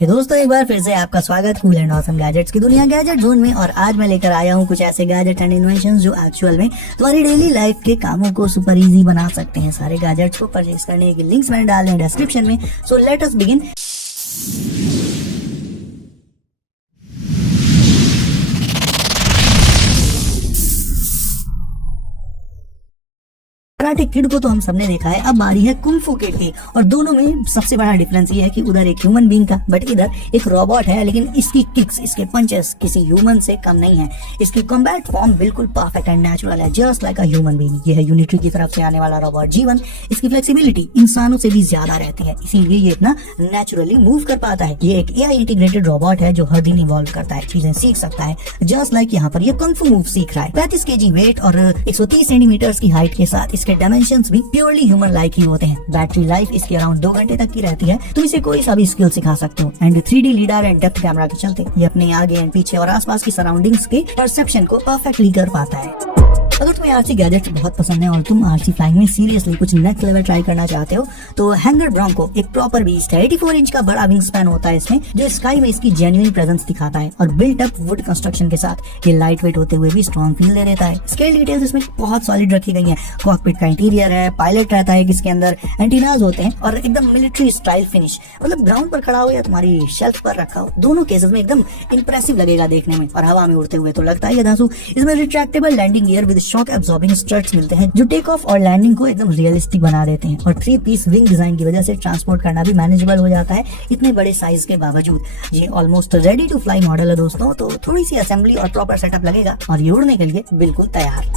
दोस्तों एक बार फिर से आपका स्वागत कूल एंड ऑसम गैजेट्स की दुनिया गैजेट जोन में। और आज मैं लेकर आया हूँ कुछ ऐसे गैजेट एंड इन्वेंशंस जो एक्चुअल में तुम्हारी डेली लाइफ के कामों को सुपर इजी बना सकते हैं। सारे गैजेट्स को परचेज करने की लिंक्स मैंने डाल दिए डिस्क्रिप्शन में। So let us begin. Karate kid को तो हम सबने देखा है, अब बारी है कुंफू किड की। और दोनों में सबसे बड़ा डिफरेंस ये है कि उधर एक ह्यूमन बीइंग का बट इधर एक रोबोट है, लेकिन इसकी किक्स, इसके पंचेस किसी ह्यूमन से कम नहीं है। इसकी कॉम्बैट फॉर्म बिल्कुल परफेक्ट एंड नेचुरल है, just like a human being. ये है यूनिट्री की तरफ से आने वाला रोबोट जीवन। इसकी फ्लेक्सिबिलिटी इंसानों से भी ज्यादा रहती है, इसीलिए ये इतना नेचुरली मूव कर पाता है। ये एक एआई इंटीग्रेटेड रोबोट है जो हर दिन इवॉल्व करता है, चीजें सीख सकता है, जस्ट लाइक यहाँ पर ये कुंफू मूव सीख रहा है। 35 kg वेट और 130 सेंटीमीटर की हाइट के साथ इसके डायमेंशंस भी प्योरली ह्यूमन लाइक ही होते हैं। बैटरी लाइफ इसकी अराउंड 2 घंटे तक की रहती है। तुम इसे कोई सा भी स्किल सिखा सकते हो। And 3D leader and depth camera के चलते ये अपने आगे एंड पीछे और आसपास की सराउंडिंग्स के परसेप्शन को परफेक्टली कर पाता है। अगर तुम्हें आरसी गैजेट्स बहुत पसंद है और तुम आरसी फ्लाइंग में सीरियसली कुछ नेक्स्ट लेवल ट्राई करना चाहते हो तो हैंगर ब्रोंको एक प्रॉपर बीस्ट है। 84 इंच का बड़ा विंग स्पैन होता है इसमें, जो स्काई में इसकी जेन्युइन प्रेजेंस दिखाता है। और बिल्ट अप वुड कंस्ट्रक्शन के साथ ये लाइट वेट होते हुए भी स्ट्रॉन्ग फील दे देता है। स्केल डिटेल्स इसमें बहुत सॉलिड रखी गई है। कॉकपिट का इंटीरियर है, पायलट रहता है जिसके अंदर एंटीनाज होते हैं और एकदम मिलिट्री स्टाइल फिनिश, मतलब ग्राउंड पर खड़ा हो या तुम्हारी शेल्फ पर रखा हो, दोनों केसेस में एकदम इंप्रेसिव लगेगा देखने में। और हवा में उड़ते हुए तो लगता है ये धांसू। इसमें retractable landing gear with shock absorbing struts मिलते हैं जो टेक ऑफ और लैंडिंग को एकदम रियलिस्टिक बना देते हैं। और 3 पीस विंग डिजाइन की वजह से ट्रांसपोर्ट करना भी मैनेजेबल हो जाता है इतने बड़े साइज के बावजूद। ये almost ready to fly model है दोस्तों, तो थोड़ी सी असेंबली और प्रॉपर सेटअप लगेगा और ये उड़ने के लिए बिल्कुल तैयार।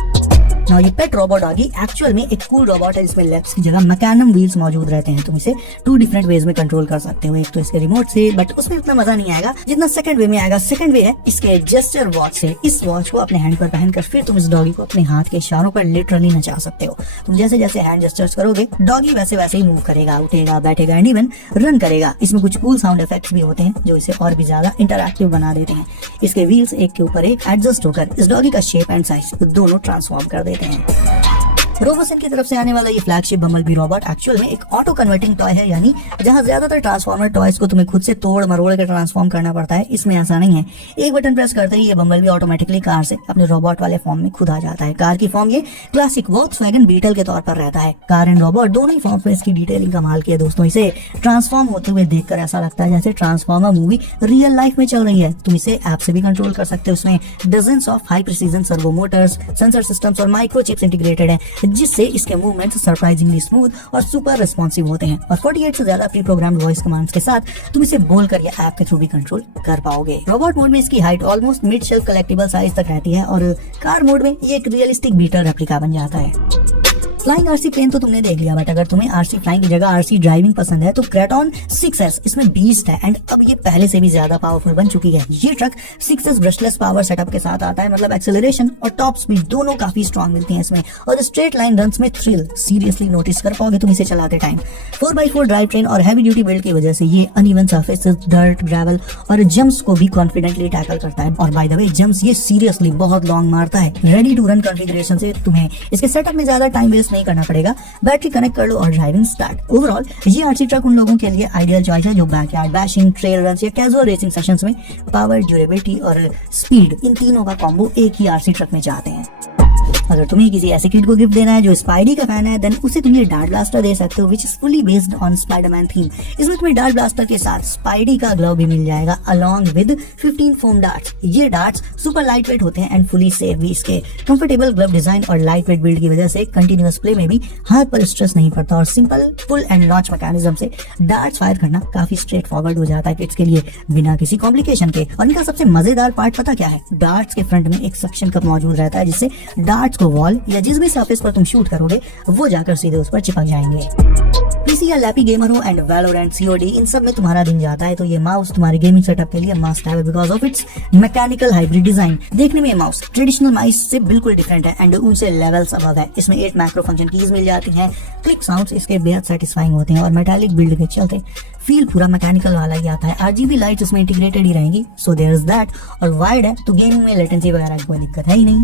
नाउ ये पेट रोबोट डॉगी एक्चुअल में एक कूल रोबोट है जिसमें लेग्स की जगह मैकेनिज्म व्हील्स मौजूद रहते हैं। तुम इसे 2 डिफरेंट वेज में कंट्रोल कर सकते हो। एक तो इसके रिमोट से, बट उसमें उतना मजा नहीं आएगा जितना सेकंड वे में आएगा। सेकंड वे है इसके जेस्चर वॉच से। इस वॉच को अपने हैंड पर पहनकर फिर तुम इस डॉगी को अपने हाथ के इशारों पर लिटरली नचा सकते हो। तुम जैसे जैसे हैंड जेस्चर्स करोगे डॉगी वैसे वैसे ही मूव करेगा, उठेगा, बैठेगा एंड इवन रन करेगा। इसमें कुछ कूल साउंड इफेक्ट्स भी होते हैं जो इसे और भी ज्यादा इंटरैक्टिव बना देते हैं। इसके व्हील्स एक के ऊपर एक एडजस्ट होकर इस डॉगी का शेप एंड साइज दोनों ट्रांसफॉर्म कर देते हैं। रोबोसन की तरफ से आने वाला ये फ्लैगशिप बम्बलबी रोबोट एक्चुअल में एक ऑटो कन्वर्टिंग टॉय है, यानी जहां ज्यादातर ट्रांसफॉर्मर टॉयज को तुम्हें खुद से तोड़ मरोड़ कर ट्रांसफॉर्म करना पड़ता है, इसमें ऐसा नहीं है। एक बटन प्रेस करते ही ये बम्बलबी ऑटोमेटिकली कार से अपने रोबोट वाले फॉर्म में खुद आ जाता है। कार की फॉर्म ये क्लासिक वोक्सवैगन बीटल के तौर पर रहता है। कार एंड रोबोट दोनों ही फॉर्म में इसकी डिटेलिंग कमाल की है दोस्तों। इसे ट्रांसफॉर्म होते हुए देखकर ऐसा लगता है जैसे ट्रांसफॉर्मर मूवी रियल लाइफ में चल रही है। तुम इसे ऐप से भी कंट्रोल कर सकते हो। उसमें dozens of high precision servo Motors, sensor systems और माइक्रो चिप्स इंटीग्रेटेड है, जिससे इसके मूवमेंट्स सरप्राइजिंगली स्मूथ और सुपर रिस्पॉन्सिव होते हैं। और 48 से ज्यादा प्री प्रोग्राम्ड वॉइस कमांड्स के साथ तुम इसे बोलकर या ऐप के थ्रू भी कंट्रोल कर पाओगे। रोबोट मोड में इसकी height almost mid shelf collectible size तक रहती है और कार मोड में ये एक रियलिस्टिक बीटल रेप्लिका बन जाता है। फ्लाइंग आरसी प्लेन तो तुमने देख लिया, बट अगर तुम्हें आरसी फ्लाइंग की जगह आरसी ड्राइविंग पसंद है तो क्रेटॉन 6S इसमें बीस्ट है। एंड अब ये पहले से भी ज्यादा पावरफुल बन चुकी है। ये truck 6S brushless power setup के साथ आता है, मतलब एक्सेलरेशन और टॉप स्पीड दोनों काफी स्ट्रॉन्ग मिलती हैं इसमें। और स्ट्रेट लाइन रन्स में थ्रिल सीरियसली नोटिस कर पाओगे तुम इसे चलाते टाइम। 4x4 ड्राइव ट्रेन और हैवी ड्यूटी बिल्ड की वजह से ये अनइवन सर्फेसेस, डर्ट, ग्रेवल और जंप्स को भी कॉन्फिडेंटली टैकल करता है। और बाय द वे जंप्स ये सीरियसली बहुत लॉन्ग मारता है। रेडी टू रन कॉन्फ़िगरेशन से तुम्हें इसके सेटअप में ज्यादा टाइम वेस्ट नहीं करना पड़ेगा। बैटरी कनेक्ट कर लो और ड्राइविंग स्टार्ट। ओवरऑल ये आरसी ट्रक उन लोगों के लिए आइडियल चॉइस है जो बैकयार्ड बैशिंग, ट्रेल रन्स या कैजुअल रेसिंग सेशंस में पावर, ड्यूरेबिलिटी और स्पीड इन तीनों का कॉम्बो एक ही आरसी ट्रक में चाहते हैं। अगर तुम्हें किसी ऐसे किड को गिफ्ट देना है जो स्पाइडी का फैन है, देन उसे तुम ये डार्ट ब्लास्टर दे सकते हो, which is fully based on Spiderman theme. इसमें तुम्हें डार्ट ब्लास्टर के साथ स्पाइडी का ग्लव भी मिल जाएगा अलॉन्ग विद 15 फोम डार्ट्स। ये डार्ट्स सुपर लाइट वेट होते हैं एंड फुली सेफ भी। इसके कंफर्टेबल ग्लव डिजाइन और लाइट वेट बिल्ड की वजह से कंटिन्यूअस प्ले में भी हाथ पर स्ट्रेस नहीं पड़ता और simple pull and launch mechanism से डार्ट्स फायर करना काफी स्ट्रेट फॉरवर्ड हो जाता है किड्स के लिए बिना किसी कॉम्प्लिकेशन के। और इनका सबसे मजेदार पार्ट पता क्या है? डार्ट्स के फ्रंट में एक सक्शन कप मौजूद रहता है जिससे डार्ट्स को वॉल या जिस भी सरफेस पर तुम शूट करोगे वो जाकर सीधे उस पर चिपक जाएंगे। पीसी या लैपी गेमर हो एंड वैलोरेंट, सीओडी इन सब में तुम्हारा दिन जाता है तो ये माउस तुम्हारे गेमिंग सेटअप के लिए मस्ट है because of its mechanical hybrid design. देखने में ये माउस ट्रेडिशनल माउस से बिल्कुल डिफरेंट है एंड उनसे लेवल्स अबव है। इसमें 8 मैक्रो फंक्शन कीज मिल जाती हैं। क्लिक साउंड्स इसके बेहद सेटिस्फाइंग होते हैं और मेटालिक बिल्ड के चलते फील पूरा मैकेनिकल वाला ही आता है। RGB लाइट्स इसमें इंटीग्रेटेड ही रहेंगी, सो देयर इज दैट। और वाइड है तो गेमिंग में लेटेंसी वगैरह की कोई दिक्कत है ही नहीं।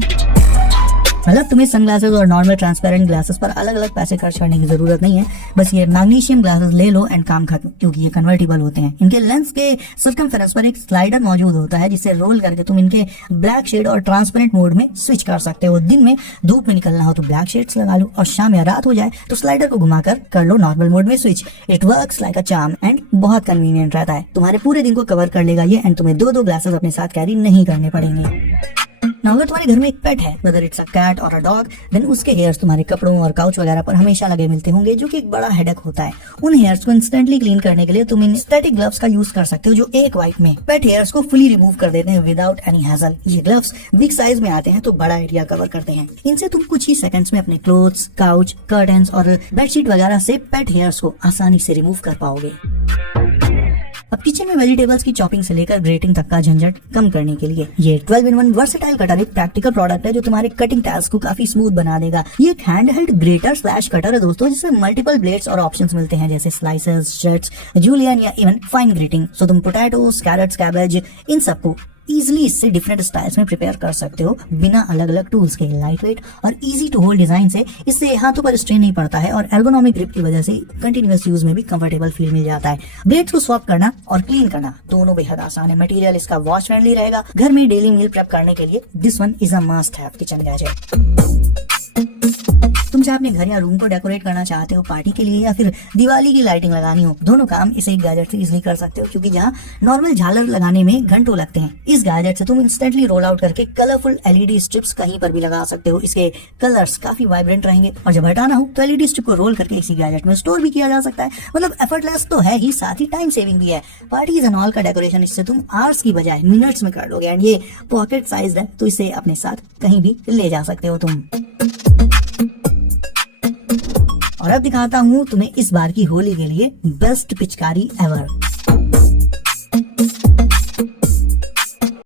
मतलब तुम्हें सनग्लासेस और नॉर्मल ट्रांसपेरेंट ग्लासेस पर अलग अलग पैसे खर्च करने की जरूरत नहीं है। बस ये मैग्नीशियम ग्लासेस ले लो एंड काम खत्म, क्योंकि ये कन्वर्टेबल होते हैं। इनके लेंस के सर्कमफेरेंस पर एक स्लाइडर मौजूद होता है, जिससे रोल करके तुम इनके ब्लैक शेड और ट्रांसपेरेंट मोड में स्विच कर सकते हो। दिन में धूप में निकलना हो तो ब्लैक शेड्स लगा लो, और शाम या रात हो जाए तो स्लाइडर को घुमाकर कर लो नॉर्मल मोड में switch. It works like a charm and बहुत कन्वीनियंट रहता है। तुम्हारे पूरे दिन को कवर कर लेगा ये, एंड तुम्हें दो ग्लासेस अपने साथ कैरी नहीं करने पड़ेंगे। ना अगर तुम्हारे घर में एक पेट है, वेदर इट्स अ कैट और अ डॉग, देन उसके हेयर्स तुम्हारे कपड़ों और काउच वगैरह पर हमेशा लगे मिलते होंगे, जो कि एक बड़ा हेडेक होता है। उन हेयर्स को इंस्टेंटली क्लीन करने के लिए तुम इन स्टैटिक ग्लव्स का यूज कर सकते हो, जो एक वाइप में पेट हेयर्स को फुली रिमूव कर देते हैं विदाउट एनी हैसल। ये ग्लव्स बिग साइज में आते हैं तो बड़ा एरिया कवर करते हैं। इनसे तुम कुछ ही सेकंड्स में अपने क्लोथ्स, काउच, कर्टन्स और बेडशीट वगैरह से पेट हेयर्स को आसानी से रिमूव कर पाओगे। अब किचन में वेजिटेबल्स की चॉपिंग से लेकर ग्रेटिंग तक का झंझट कम करने के लिए ये 12-in-1 वर्सेटाइल कटर एक प्रैक्टिकल प्रोडक्ट है, जो तुम्हारे कटिंग टास्क को काफी स्मूथ बना देगा। ये एक hand held greater slash cutter है दोस्तों, जिसमें मल्टीपल ब्लेड्स और ऑप्शंस मिलते हैं, जैसे स्लाइसेस, श्रेड्स, जूलियन या इवन फाइन ग्रेटिंग। सो तुम पोटैटोस, कैरेट्स, कैबेज, इन सबको इजिली इससे डिफरेंट स्टाइल्स में प्रिपेयर कर सकते हो, बिना अलग अलग टूल्स के। लाइट वेट और इजी टू होल्ड डिजाइन से इससे हाथों पर स्ट्रेन नहीं पड़ता है, और एर्गोनॉमिक ग्रिप की वजह से कंटिन्यूअस यूज में भी कंफर्टेबल फील मिल जाता है। ब्लेड्स को स्वैप करना और क्लीन करना दोनों बेहद आसान है। मटेरियल इसका वॉश फ्रेंडली रहेगा। घर में डेली मील प्रेप करने के लिए this one is a must have kitchen gadget. तुम चाहे अपने घर या रूम को डेकोरेट करना चाहते हो पार्टी के लिए, या फिर दिवाली की लाइटिंग लगानी हो, दोनों काम इस एक गैजेट से इजीली कर सकते हो, क्योंकि जहाँ नॉर्मल झालर लगाने में घंटों लगते हैं, इस गैजेट से तुम इंस्टेंटली रोल आउट करके कलरफुल एलईडी स्ट्रिप्स कहीं पर भी लगा सकते हो। इसके कलर्स काफी वाइब्रेंट रहेंगे, और जब हटाना हो तो एलईडी स्ट्रिप को रोल करके इसी गैजेट में स्टोर भी किया जा सकता है। मतलब एफर्टलेस तो है ही, साथ ही टाइम सेविंग भी है। पार्टीज एंड ऑल का डेकोरेशन इससे तुम आवर्स की बजाय मिनट्स में कर लोगे, एंड ये पॉकेट साइज है तो इसे अपने साथ कहीं भी ले जा सकते हो तुम। और अब दिखाता हूँ तुम्हें इस बार की होली के लिए बेस्ट पिचकारी एवर।